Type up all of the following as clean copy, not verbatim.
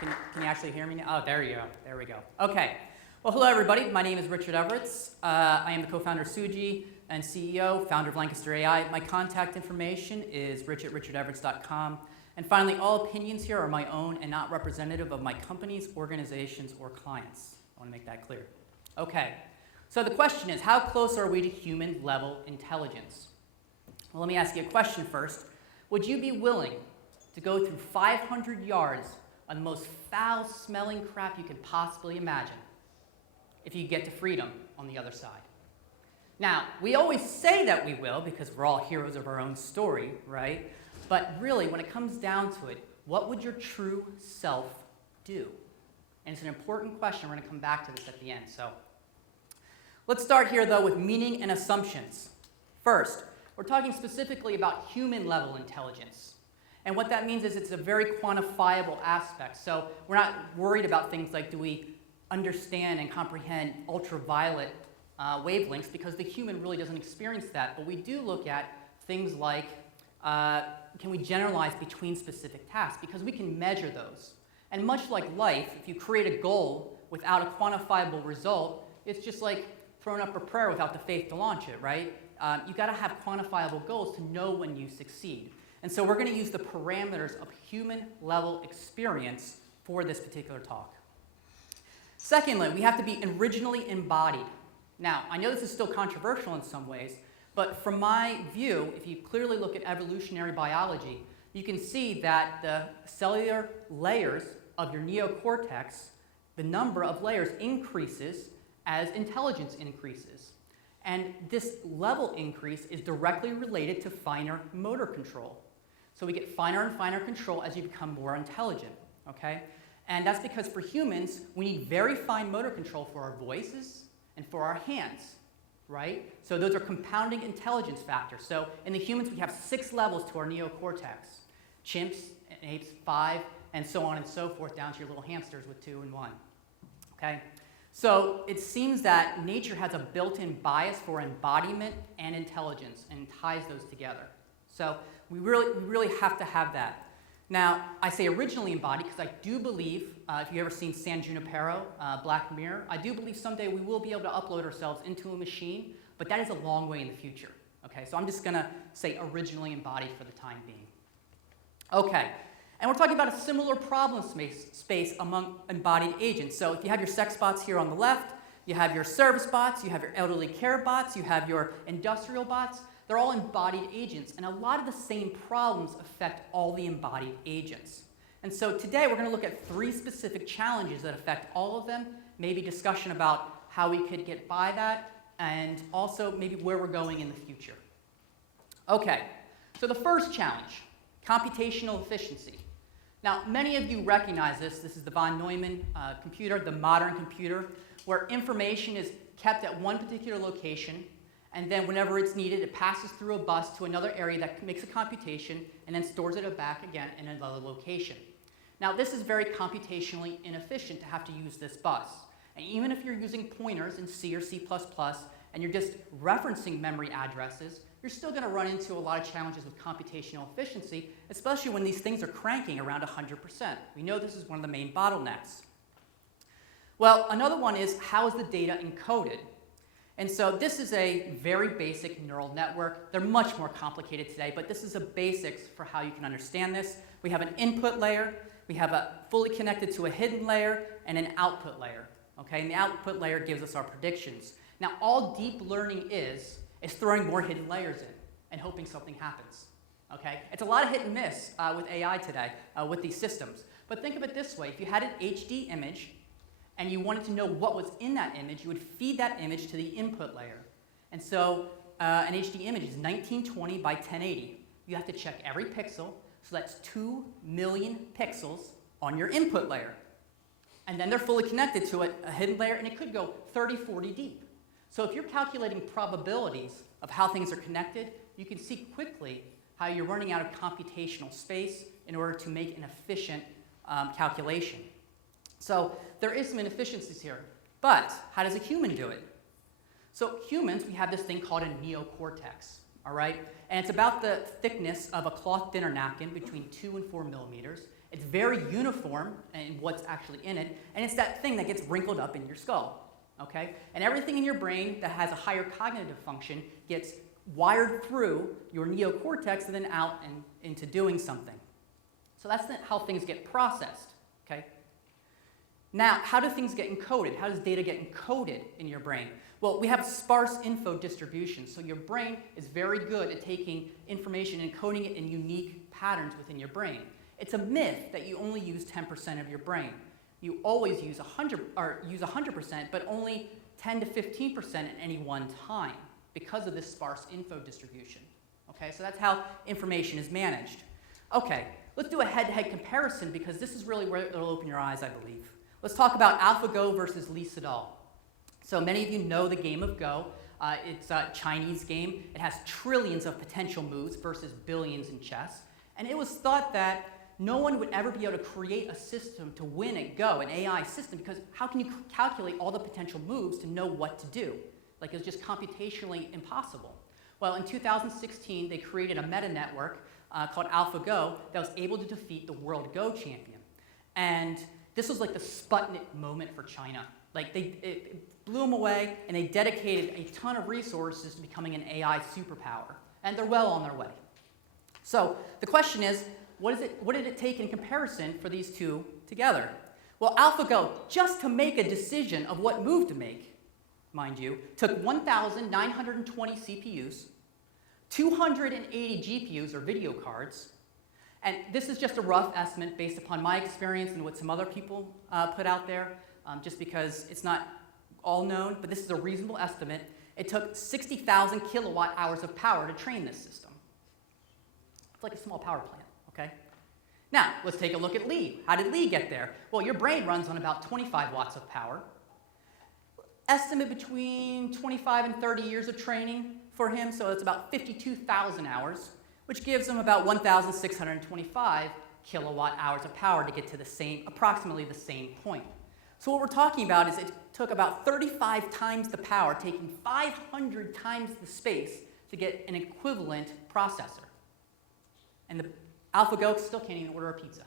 Can you actually hear me now? Oh, there you go. There we go. Okay. Well, hello, everybody. My name is Richard Everts. I am the co-founder of Suji and CEO, founder of Lancaster AI. My contact information is rich@richardeverts.com. And finally, all opinions here are my own and not representative of my companies, organizations, or clients. I want to make that clear. Okay. So the question is, how close are we to human-level intelligence? Well, let me ask you a question first. Would you be willing to go through 500 yards of the most foul-smelling crap you could possibly imagine if you get to freedom on the other side? Now, we always say that we will because we're all heroes of our own story, right? But really, when it comes down to it, what would your true self do? And it's an important question. We're going to come back to this at the end. So let's start here, though, with meaning and assumptions. First, we're talking specifically about human-level intelligence. And what that means is it's a very quantifiable aspect. So we're not worried about things like, do we understand and comprehend ultraviolet wavelengths, because the human really doesn't experience that. But we do look at things like, can we generalize between specific tasks? Because we can measure those. And much like life, if you create a goal without a quantifiable result, it's just like throwing up a prayer without the faith to launch it, right? You've got to have quantifiable goals to know when you succeed. And so we're going to use the parameters of human-level experience for this particular talk. Secondly, we have to be originally embodied. Now, I know this is still controversial in some ways, but from my view, if you clearly look at evolutionary biology, you can see that the cellular layers of your neocortex, the number of layers increases as intelligence increases. And this level increase is directly related to finer motor control. So we get finer and finer control as you become more intelligent, okay? And that's because for humans, we need very fine motor control for our voices and for our hands, right? So those are compounding intelligence factors. So in the humans, we have 6 levels to our neocortex. Chimps and apes, 5, and so on and so forth, down to your little hamsters with 2 and 1, okay? So it seems that nature has a built-in bias for embodiment and intelligence and ties those together. So we really have to have that. Now, I say originally embodied because I do believe, if you've ever seen San Junipero, Black Mirror, I do believe someday we will be able to upload ourselves into a machine, but that is a long way in the future. Okay, so I'm just going to say originally embodied for the time being. Okay, and we're talking about a similar problem space among embodied agents. So if you have your sex bots here on the left, you have your service bots, you have your elderly care bots, you have your industrial bots. They're all embodied agents, and a lot of the same problems affect all the embodied agents. And so today we're going to look at 3 specific challenges that affect all of them, maybe discussion about how we could get by that, and also maybe where we're going in the future. Okay, so the first challenge, computational efficiency. Now, many of you recognize this. This is the von Neumann computer, the modern computer, where information is kept at one particular location, and then whenever it's needed, it passes through a bus to another area that makes a computation and then stores it back again in another location. Now, this is very computationally inefficient to have to use this bus. And even if you're using pointers in C or C++ and you're just referencing memory addresses, you're still going to run into a lot of challenges with computational efficiency, especially when these things are cranking around 100%. We know this is one of the main bottlenecks. Well, another one is, how is the data encoded? And so this is a very basic neural network. They're much more complicated today, but this is the basics for how you can understand this. We have an input layer, we have a fully connected to a hidden layer, and an output layer. Okay? And the output layer gives us our predictions. Now, all deep learning is throwing more hidden layers in and hoping something happens. Okay? It's a lot of hit and miss with AI today, with these systems. But think of it this way. If you had an HD image, and you wanted to know what was in that image, you would feed that image to the input layer. And so an HD image is 1920 by 1080. You have to check every pixel, so that's 2 million pixels on your input layer. And then they're fully connected to a hidden layer, and it could go 30, 40 deep. So if you're calculating probabilities of how things are connected, you can see quickly how you're running out of computational space in order to make an efficient calculation. So there is some inefficiencies here, but how does a human do it? So humans, we have this thing called a neocortex, all right? And it's about the thickness of a cloth dinner napkin, between 2 and 4 millimeters, It's very uniform in what's actually in it, and it's that thing that gets wrinkled up in your skull, okay? And everything in your brain that has a higher cognitive function gets wired through your neocortex and then out and into doing something. So that's how things get processed, okay? Now, how do things get encoded? How does data get encoded in your brain? Well, we have sparse info distribution, so your brain is very good at taking information and encoding it in unique patterns within your brain. It's a myth that you only use 10% of your brain. You always use 100%, but only 10 to 15% at any one time because of this sparse info distribution. Okay, so that's how information is managed. Okay, let's do a head-to-head comparison because this is really where it'll open your eyes, I believe. Let's talk about AlphaGo versus Lee Sedol. So many of you know the game of Go. It's a Chinese game. It has trillions of potential moves versus billions in chess. And it was thought that no one would ever be able to create a system to win at Go, an AI system, because how can you calculate all the potential moves to know what to do? Like, it's just computationally impossible. Well, in 2016, they created a meta-network called AlphaGo that was able to defeat the world Go champion. And this was like the Sputnik moment for China. Like, it blew them away, and they dedicated a ton of resources to becoming an AI superpower. And they're well on their way. So the question is, what did it take in comparison for these two together? Well, AlphaGo, just to make a decision of what move to make, mind you, took 1,920 CPUs, 280 GPUs, or video cards, and this is just a rough estimate based upon my experience and what some other people put out there, just because it's not all known, but this is a reasonable estimate. It took 60,000 kilowatt hours of power to train this system. It's like a small power plant. Okay? Now, let's take a look at Lee. How did Lee get there? Well, your brain runs on about 25 watts of power. Estimate between 25 and 30 years of training for him, so it's about 52,000 hours, which gives him about 1,625 kilowatt hours of power to get to approximately the same point. So what we're talking about is it took about 35 times the power, taking 500 times the space to get an equivalent processor. And the AlphaGo still can't even order a pizza,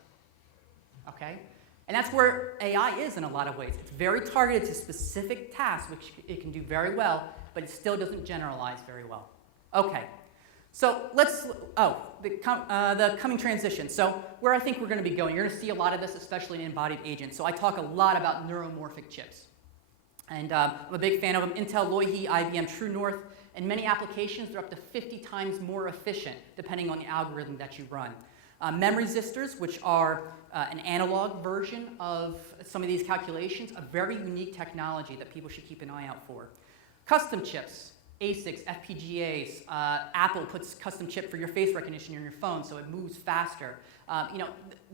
okay? And that's where AI is in a lot of ways. It's very targeted to specific tasks, which it can do very well, but it still doesn't generalize very well. Okay, so the coming transition. So where I think we're going to be going, you're going to see a lot of this, especially in embodied agents. So I talk a lot about neuromorphic chips. And I'm a big fan of them. Intel, Loihi, IBM, True North. In many applications, they're up to 50 times more efficient, depending on the algorithm that you run. Memory resistors, which are an analog version of some of these calculations, a very unique technology that people should keep an eye out for. Custom chips, ASICs, FPGAs. Apple puts custom chip for your face recognition in your phone, so it moves faster.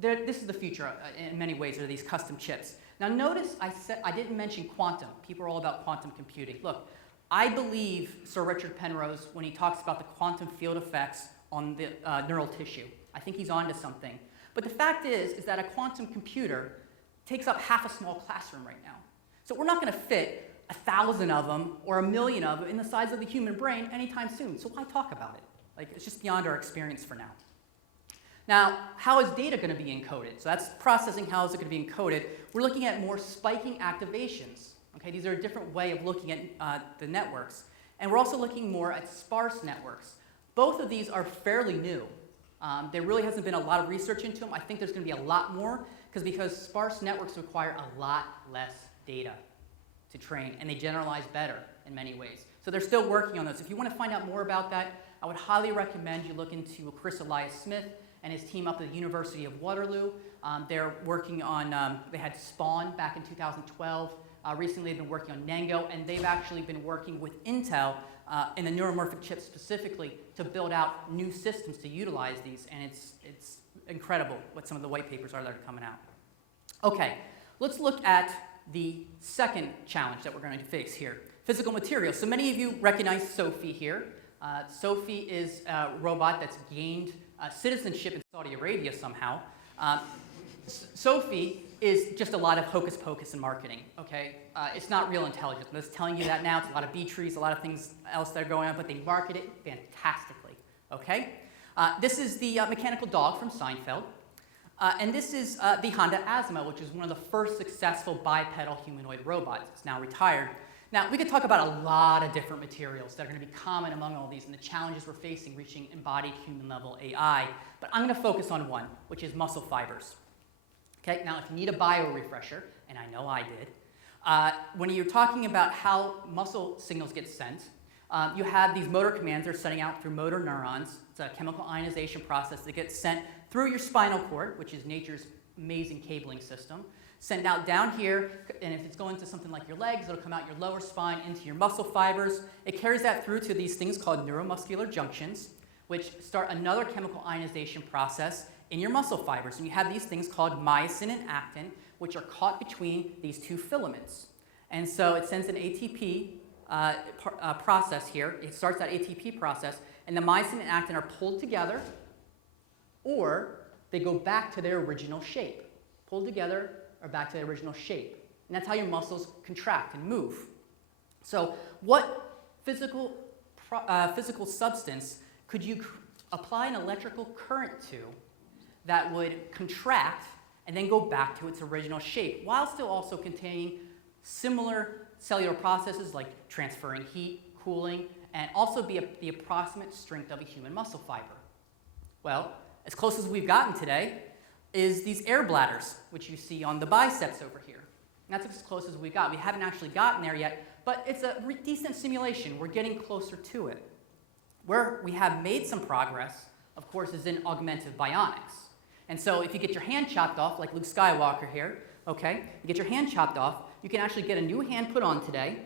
This is the future in many ways, are these custom chips. Now notice I didn't mention quantum. People are all about quantum computing. Look, I believe Sir Richard Penrose when he talks about the quantum field effects on the neural tissue. I think he's onto something. But the fact is that a quantum computer takes up half a small classroom right now. So we're not going to fit 1,000 of them or 1,000,000 of them in the size of the human brain anytime soon. So why talk about it? Like, it's just beyond our experience for now. Now, how is data going to be encoded? So that's processing. How is it going to be encoded? We're looking at more spiking activations. Okay, these are a different way of looking at the networks. And we're also looking more at sparse networks. Both of these are fairly new. There really hasn't been a lot of research into them. I think there's going to be a lot more because sparse networks require a lot less data to train, and they generalize better in many ways. So they're still working on those. If you want to find out more about that, I would highly recommend you look into Chris Elias-Smith and his team up at the University of Waterloo. They're working on, they had Spawn back in 2012. Recently, they've been working on Nango, and they've actually been working with Intel in the neuromorphic chip specifically to build out new systems to utilize these, and it's incredible what some of the white papers are that are coming out. Okay, let's look at the second challenge that we're going to face here, physical materials. So many of you recognize Sophie here. Sophie is a robot that's gained citizenship in Saudi Arabia somehow. Sophie is just a lot of hocus pocus in marketing, okay? It's not real intelligence. I'm just telling you that now. It's a lot of B-trees, a lot of things else that are going on, but they market it fantastically, okay? This is the mechanical dog from Seinfeld. And this is the Honda Asima, which is one of the first successful bipedal humanoid robots. It's now retired. Now, we could talk about a lot of different materials that are going to be common among all these and the challenges we're facing reaching embodied human-level AI, but I'm going to focus on one, which is muscle fibers. Okay, now if you need a bio refresher, and I know I did, when you're talking about how muscle signals get sent, you have these motor commands that are sending out through motor neurons. It's a chemical ionization process that gets sent through your spinal cord, which is nature's amazing cabling system, sent out down here, and if it's going to something like your legs, it'll come out your lower spine into your muscle fibers. It carries that through to these things called neuromuscular junctions, which start another chemical ionization process in your muscle fibers. And you have these things called myosin and actin, which are caught between these two filaments. And so it sends an ATP process here. It starts that ATP process, and the myosin and actin are pulled together, or they go back to their original shape. Pulled together or back to their original shape. And that's how your muscles contract and move. So what physical substance could you apply an electrical current to that would contract and then go back to its original shape, while still also containing similar cellular processes like transferring heat, cooling, and also be the approximate strength of a human muscle fiber? Well, as close as we've gotten today is these air bladders, which you see on the biceps over here. And that's as close as we got. We haven't actually gotten there yet, but it's a decent simulation. We're getting closer to it. Where we have made some progress, of course, is in augmented bionics. And so if you get your hand chopped off, like Luke Skywalker here, okay, you get your hand chopped off, you can actually get a new hand put on today,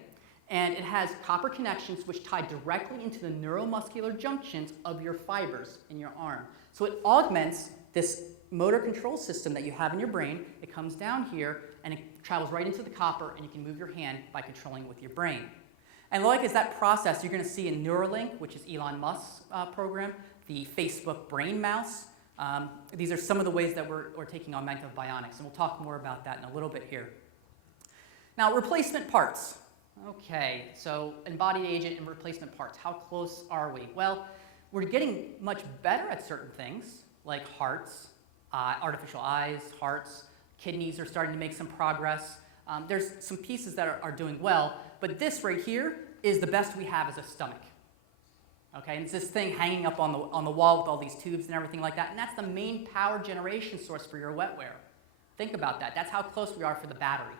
and it has copper connections which tie directly into the neuromuscular junctions of your fibers in your arm. So it augments this motor control system that you have in your brain. It comes down here, and it travels right into the copper, and you can move your hand by controlling it with your brain. And like is that process, you're going to see in Neuralink, which is Elon Musk's program, the Facebook brain mouse. These are some of the ways that we're taking augmented bionics, and we'll talk more about that in a little bit here. Now, replacement parts. Okay, so embodied agent and replacement parts. How close are we? Well, we're getting much better at certain things, like hearts, artificial eyes, hearts, kidneys are starting to make some progress. There's some pieces that are doing well, but this right here is the best we have as a stomach. Okay, and it's this thing hanging up on the wall with all these tubes and everything like that, and that's the main power generation source for your wetware. Think about that. That's how close we are for the battery.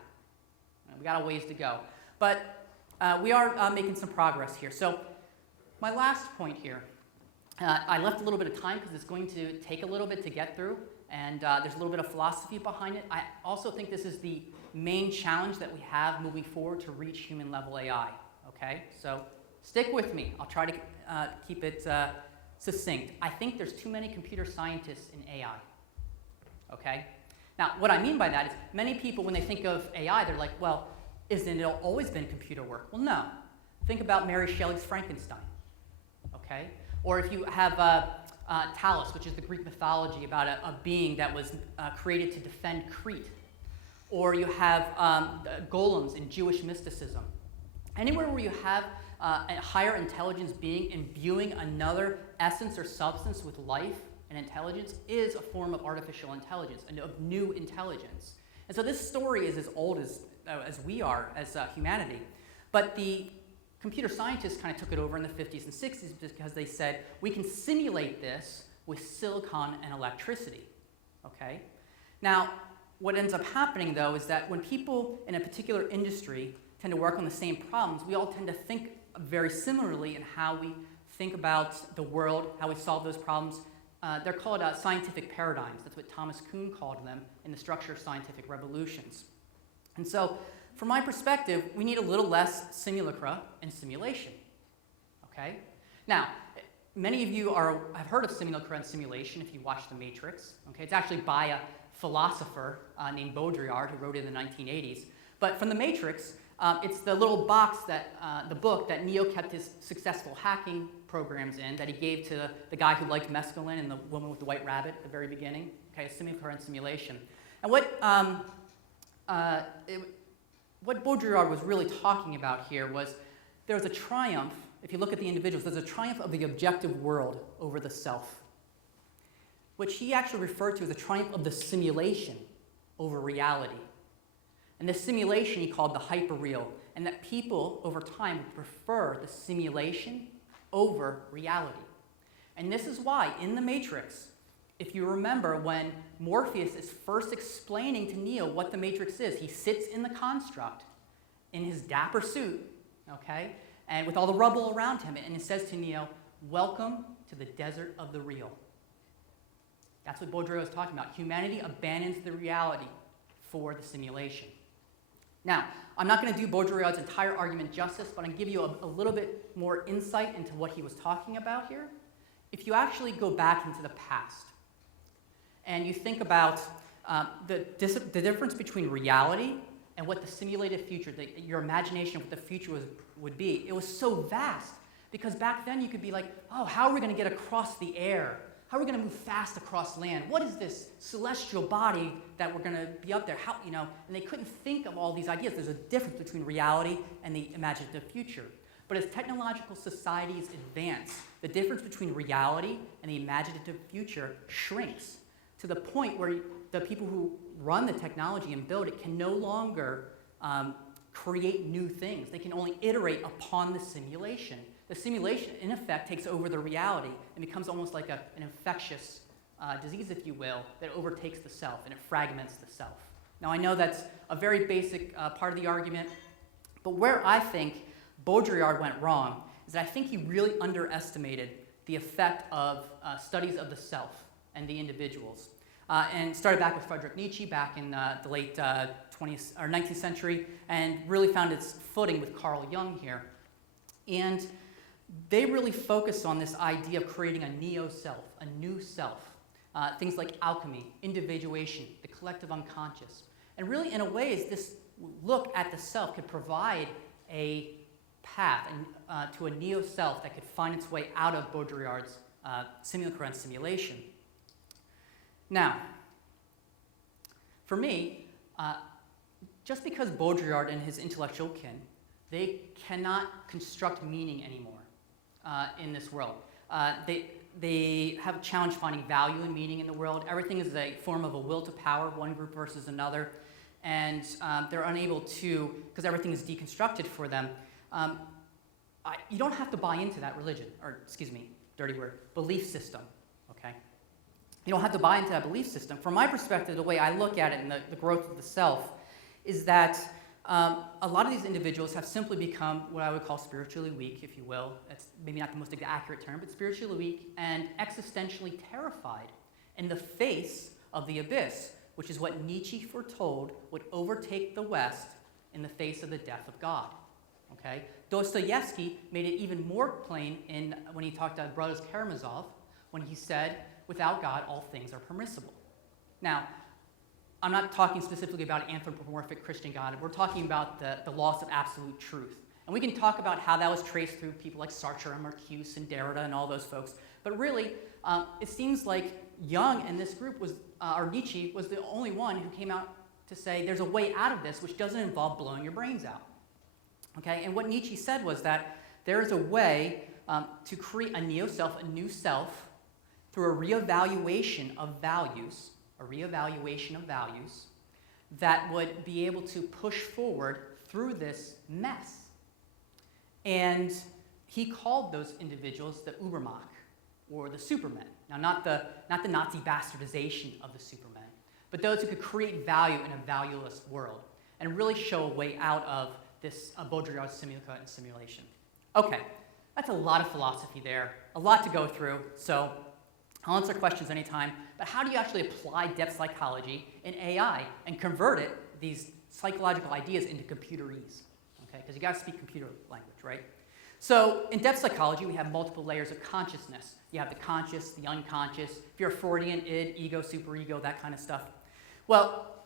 We got a ways to go, but we are making some progress here. So my last point here, I left a little bit of time because it's going to take a little bit to get through, and there's a little bit of philosophy behind it. I also think this is the main challenge that we have moving forward to reach human-level AI. Okay, so stick with me. I'll try to keep it succinct. I think there's too many computer scientists in AI. Okay? Now, what I mean by that is many people, when they think of AI, they're like, well, isn't it always been computer work? Well, no. Think about Mary Shelley's Frankenstein. Okay? Or if you have Talos, which is the Greek mythology about a being that was created to defend Crete. Or you have golems in Jewish mysticism. Anywhere where you have a higher intelligence being imbuing another essence or substance with life and intelligence is a form of artificial intelligence, and of new intelligence. And so this story is as old as we are as humanity. But the computer scientists kind of took it over in the 50s and 60s because they said, we can simulate this with silicon and electricity. Okay? Now, what ends up happening, though, is that when people in a particular industry tend to work on the same problems, we all tend to think very similarly in how we think about the world, how we solve those problems. They're called scientific paradigms. That's what Thomas Kuhn called them in The Structure of Scientific Revolutions. And so, from my perspective, we need a little less simulacra and simulation. Okay? Now, many of you have heard of simulacra and simulation if you watch The Matrix. Okay? It's actually by a philosopher named Baudrillard who wrote it in the 1980s. But from The Matrix, it's the little box the book that Neo kept his successful hacking programs in that he gave to the guy who liked mescaline and the woman with the white rabbit at the very beginning. Okay, simulacra and simulation. And what Baudrillard was really talking about here was there was a triumph, if you look at the individuals, there's a triumph of the objective world over the self. which he actually referred to as the triumph of the simulation over reality. And this simulation he called the hyperreal, and that people over time would prefer the simulation over reality. And this is why in the Matrix, if you remember when Morpheus is first explaining to Neo what the Matrix is, he sits in the construct in his dapper suit, okay, and with all the rubble around him, and it says to Neo, "Welcome to the desert of the real." That's what Baudrillard is talking about. Humanity abandons the reality for the simulation. Now, I'm not going to do Baudrillard's entire argument justice, but I'm going to give you a little bit more insight into what he was talking about here. If you actually go back into the past and you think about the difference between reality and what the simulated future, your imagination of what the future would be, it was so vast because back then you could be like, oh, how are we going to get across the air? How are we going to move fast across land? What is this celestial body that we're going to be up there? How, and they couldn't think of all these ideas. There's a difference between reality and the imaginative future. But as technological societies advance, the difference between reality and the imaginative future shrinks to the point where the people who run the technology and build it can no longer create new things. They can only iterate upon the simulation. The simulation, in effect, takes over the reality and becomes almost like an infectious disease, if you will, that overtakes the self and it fragments the self. Now, I know that's a very basic part of the argument, but where I think Baudrillard went wrong is that I think he really underestimated the effect of studies of the self and the individuals. And started back with Friedrich Nietzsche back in the late 20th or 19th century, and really found its footing with Carl Jung here. And they really focused on this idea of creating a neo-self, a new self. Things like alchemy, individuation, the collective unconscious. And really, in a way, this look at the self could provide a path to a neo-self that could find its way out of Baudrillard's simulacra and simulation. Now, for me, just because Baudrillard and his intellectual kin, they cannot construct meaning anymore in this world. They have a challenge finding value and meaning in the world. Everything is a form of a will to power, one group versus another, and they're unable to, because everything is deconstructed for them. You don't have to buy into that religion, or excuse me, dirty word, belief system, okay? You don't have to buy into that belief system. From my perspective, the way I look at it and the growth of the self is that a lot of these individuals have simply become what I would call spiritually weak, if you will. That's maybe not the most accurate term, but spiritually weak and existentially terrified in the face of the abyss, which is what Nietzsche foretold would overtake the West in the face of the death of God. Okay? Dostoevsky made it even more plain when he talked about Brothers Karamazov, when he said, without God, all things are permissible. Now, I'm not talking specifically about an anthropomorphic Christian God. We're talking about the loss of absolute truth. And we can talk about how that was traced through people like Sartre and Marcuse and Derrida and all those folks. But really, it seems like Jung and this group or Nietzsche was the only one who came out to say there's a way out of this which doesn't involve blowing your brains out. Okay? And what Nietzsche said was that there is a way to create a neo-self, a new self, through a reevaluation of values, that would be able to push forward through this mess. And he called those individuals the Übermacht, or the Supermen. Now, not the Nazi bastardization of the Supermen, but those who could create value in a valueless world and really show a way out of this Baudrillard's simulacra and simulation. Okay, that's a lot of philosophy there, a lot to go through, so I'll answer questions anytime, but how do you actually apply depth psychology in AI and convert these psychological ideas into computerese? Okay, because you got to speak computer language, right? So in depth psychology, we have multiple layers of consciousness. You have the conscious, the unconscious. If you're a Freudian, id, ego, superego, that kind of stuff. Well,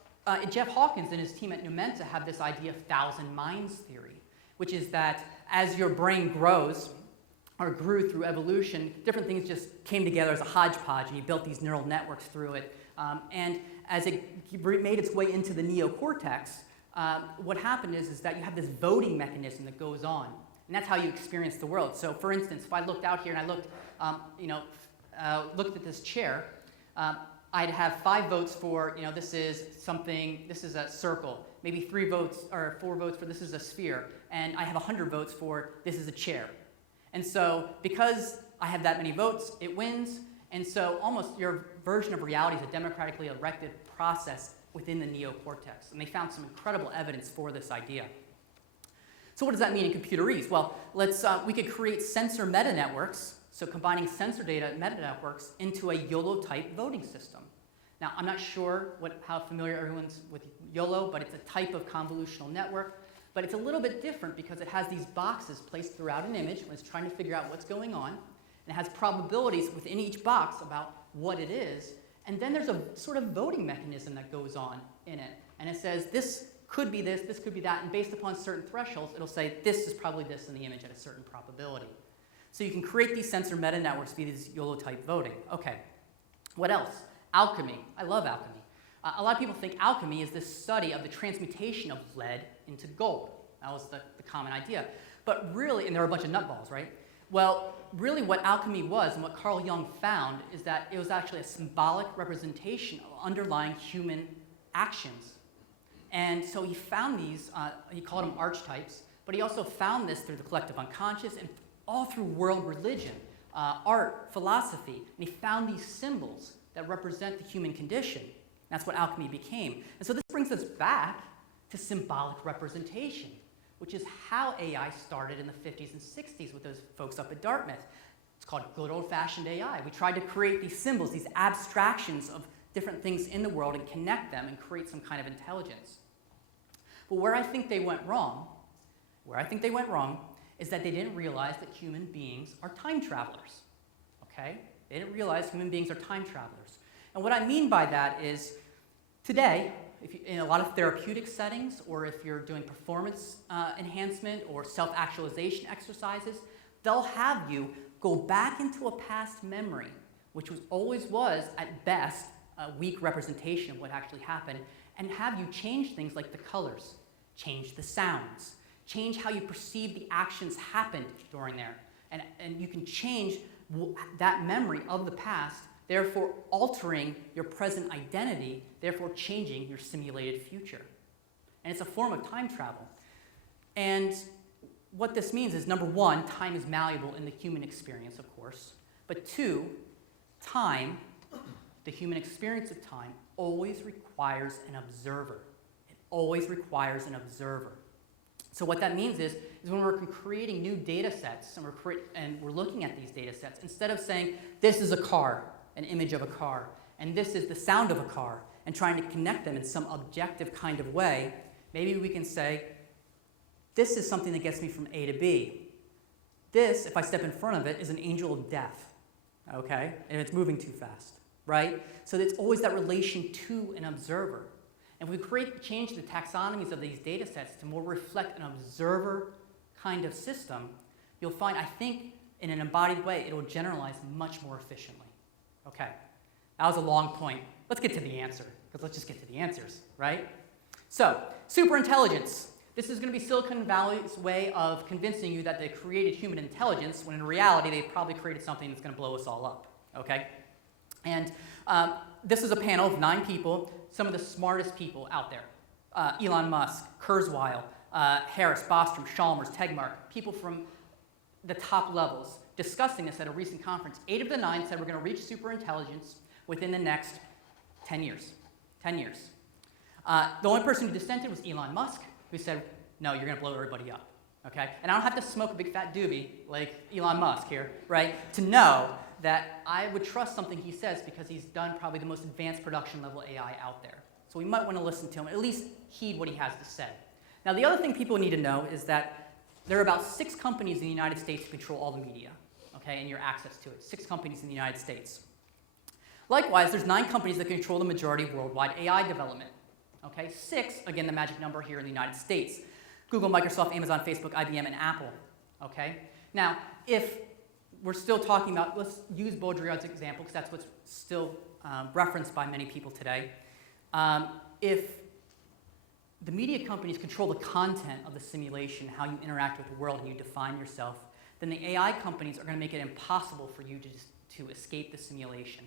Jeff Hawkins and his team at Numenta have this idea of thousand minds theory, which is that as your brain grows, or grew through evolution, different things just came together as a hodgepodge, and you built these neural networks through it. And as it made its way into the neocortex, what happened is that you have this voting mechanism that goes on, and that's how you experience the world. So, for instance, if I looked out here and I looked, looked at this chair, I'd have 5 votes for, this is something, this is a circle, maybe 3 votes or 4 votes for this is a sphere, and I have 100 votes for this is a chair. And so because I have that many votes, it wins, and so almost your version of reality is a democratically elected process within the neocortex. And they found some incredible evidence for this idea. So what does that mean in computerese? Well, we could create sensor meta-networks, so combining sensor data meta-networks into a YOLO-type voting system. Now, I'm not sure how familiar everyone's with YOLO, but it's a type of convolutional network. But it's a little bit different because it has these boxes placed throughout an image when it's trying to figure out what's going on. And it has probabilities within each box about what it is. And then there's a sort of voting mechanism that goes on in it. And it says this could be this could be that. And based upon certain thresholds, it'll say this is probably this in the image at a certain probability. So you can create these sensor meta-networks via these YOLO-type voting. Okay, what else? Alchemy. I love alchemy. A lot of people think alchemy is this study of the transmutation of lead into gold. That was the common idea. But really, and there were a bunch of nutballs, right? Well, really what alchemy was and what Carl Jung found is that it was actually a symbolic representation of underlying human actions. And so he found these, he called them archetypes, but he also found this through the collective unconscious and all through world religion, art, philosophy. And he found these symbols that represent the human condition. That's what alchemy became. And so this brings us back to symbolic representation, which is how AI started in the 50s and 60s with those folks up at Dartmouth. It's called good old-fashioned AI. We tried to create these symbols, these abstractions of different things in the world and connect them and create some kind of intelligence. But where I think they went wrong is that they didn't realize that human beings are time travelers, okay? They didn't realize human beings are time travelers. And what I mean by that is today, in a lot of therapeutic settings, or if you're doing performance enhancement or self-actualization exercises, they'll have you go back into a past memory, which always was, at best, a weak representation of what actually happened, and have you change things like the colors, change the sounds, change how you perceive the actions happened during there. And you can change that memory of the past, therefore altering your present identity, therefore changing your simulated future. And it's a form of time travel. And what this means is, number one, time is malleable in the human experience, of course. But 2, time, the human experience of time, always requires an observer. It always requires an observer. So what that means is when we're creating new data sets and we're looking at these data sets, instead of saying, this is a car, an image of a car, and this is the sound of a car, and trying to connect them in some objective kind of way, maybe we can say, this is something that gets me from A to B. This, if I step in front of it, is an angel of death, okay? And it's moving too fast, right? So it's always that relation to an observer. And if we change the taxonomies of these data sets to more reflect an observer kind of system, you'll find, I think, in an embodied way, it'll generalize much more efficiently. Okay, that was a long point. Let's get to the answer, because let's just get to the answers, right? So, superintelligence. This is going to be Silicon Valley's way of convincing you that they created human intelligence, when in reality, they probably created something that's going to blow us all up, okay? And this is a panel of 9 people, some of the smartest people out there. Elon Musk, Kurzweil, Harris, Bostrom, Chalmers, Tegmark, people from the top levels discussing this at a recent conference. 8 of the 9 said we're going to reach superintelligence within the next 10 years. 10 years. The only person who dissented was Elon Musk, who said, no, you're going to blow everybody up. Okay? And I don't have to smoke a big fat doobie like Elon Musk here, right, to know that I would trust something he says because he's done probably the most advanced production level AI out there. So we might want to listen to him, at least heed what he has to say. Now, the other thing people need to know is that there are about 6 companies in the United States who control all the media, okay, and your access to it. 6 companies in the United States. Likewise, there's 9 companies that control the majority of worldwide AI development. Okay, 6, again, the magic number here in the United States. Google, Microsoft, Amazon, Facebook, IBM, and Apple. Okay? Now, if we're still talking about, let's use Baudrillard's example, because that's what's still referenced by many people today. If the media companies control the content of the simulation, how you interact with the world and you define yourself, then the AI companies are going to make it impossible for you to escape the simulation.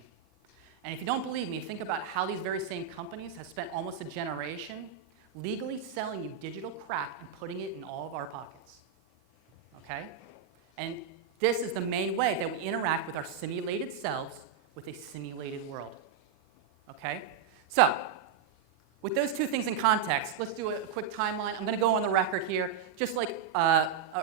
And if you don't believe me, think about how these very same companies have spent almost a generation legally selling you digital crack and putting it in all of our pockets. Okay? And this is the main way that we interact with our simulated selves with a simulated world. Okay? So, with those two things in context, let's do a quick timeline. I'm going to go on the record here. Just like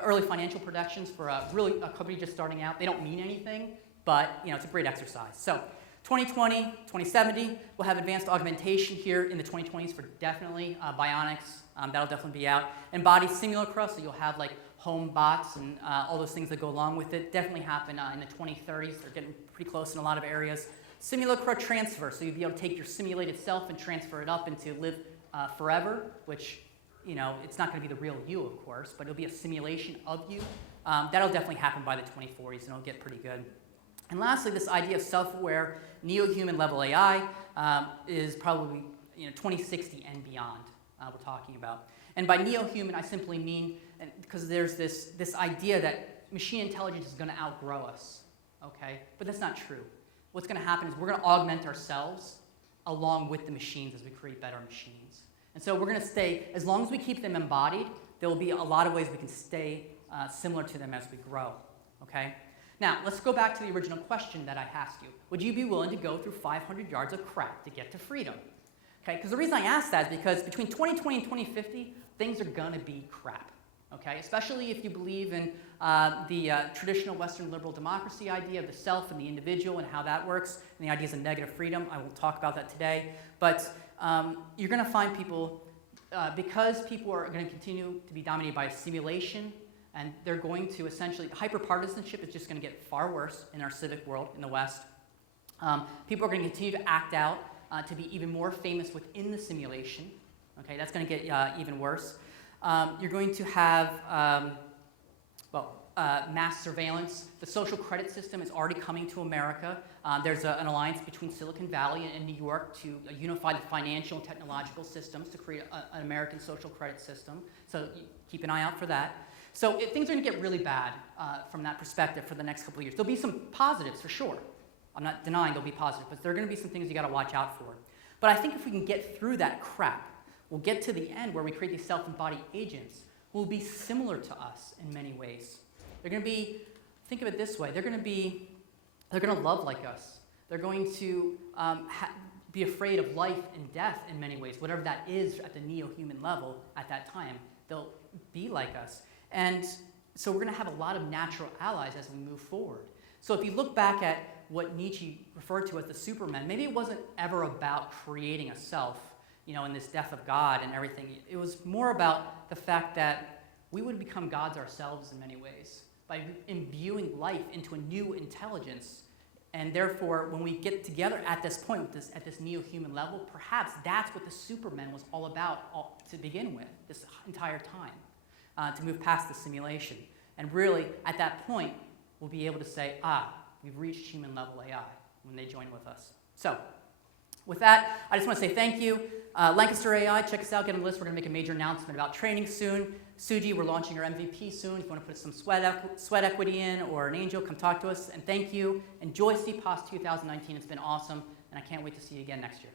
early financial projections for a company just starting out, they don't mean anything, but it's a great exercise. So 2020, 2070, we'll have advanced augmentation here in the 2020s for definitely bionics. That'll definitely be out. And body simulacra, so you'll have like home bots and all those things that go along with it. Definitely happen in the 2030s. They're getting pretty close in a lot of areas. Simulacra transfer, so you'll be able to take your simulated self and transfer it up into live forever, which, it's not going to be the real you, of course, but it'll be a simulation of you. That'll definitely happen by the 2040s, and it'll get pretty good. And lastly, this idea of self-aware, neo-human level AI is probably 2060 and beyond we're talking about. And by neo-human, I simply mean, because there's this idea that machine intelligence is going to outgrow us, okay? But that's not true. What's going to happen is we're going to augment ourselves along with the machines as we create better machines. And so we're going to stay, as long as we keep them embodied, there will be a lot of ways we can stay similar to them as we grow, okay? Now, let's go back to the original question that I asked you. Would you be willing to go through 500 yards of crap to get to freedom? Okay, because the reason I asked that is because between 2020 and 2050, things are going to be crap. Okay, especially if you believe in the traditional Western liberal democracy idea of the self and the individual and how that works, and the ideas of negative freedom. I will talk about that today. But you're going to find people, because people are going to continue to be dominated by simulation, and they're going to essentially, hyperpartisanship is just going to get far worse in our civic world in the West. People are going to continue to act out to be even more famous within the simulation. Okay, that's going to get even worse. You're going to have, mass surveillance. The social credit system is already coming to America. There's an alliance between Silicon Valley and New York to unify the financial and technological systems to create an American social credit system. So keep an eye out for that. So things are going to get really bad from that perspective for the next couple of years. There'll be some positives for sure. I'm not denying there'll be positive, but there are going to be some things you got to watch out for. But I think if we can get through that crap, we'll get to the end where we create these self-embodied agents who will be similar to us in many ways. They're going to be, think of it this way, they're going to love like us. They're going to be afraid of life and death in many ways, whatever that is at the neo-human level at that time. They'll be like us. And so we're going to have a lot of natural allies as we move forward. So if you look back at what Nietzsche referred to as the Superman, maybe it wasn't ever about creating a self, in this death of God and everything. It was more about the fact that we would become gods ourselves in many ways by imbuing life into a new intelligence. And therefore, when we get together at this point, at this neo-human level, perhaps that's what the Superman was all about to begin with, this entire time, to move past the simulation. And really, at that point, we'll be able to say, we've reached human level AI when they join with us. So, with that, I just want to say thank you. Lancaster AI, check us out, get on the list. We're going to make a major announcement about training soon. Suji, we're launching our MVP soon. If you want to put some sweat equity in or an angel, come talk to us. And thank you. Enjoy CPOSC 2019. It's been awesome, and I can't wait to see you again next year.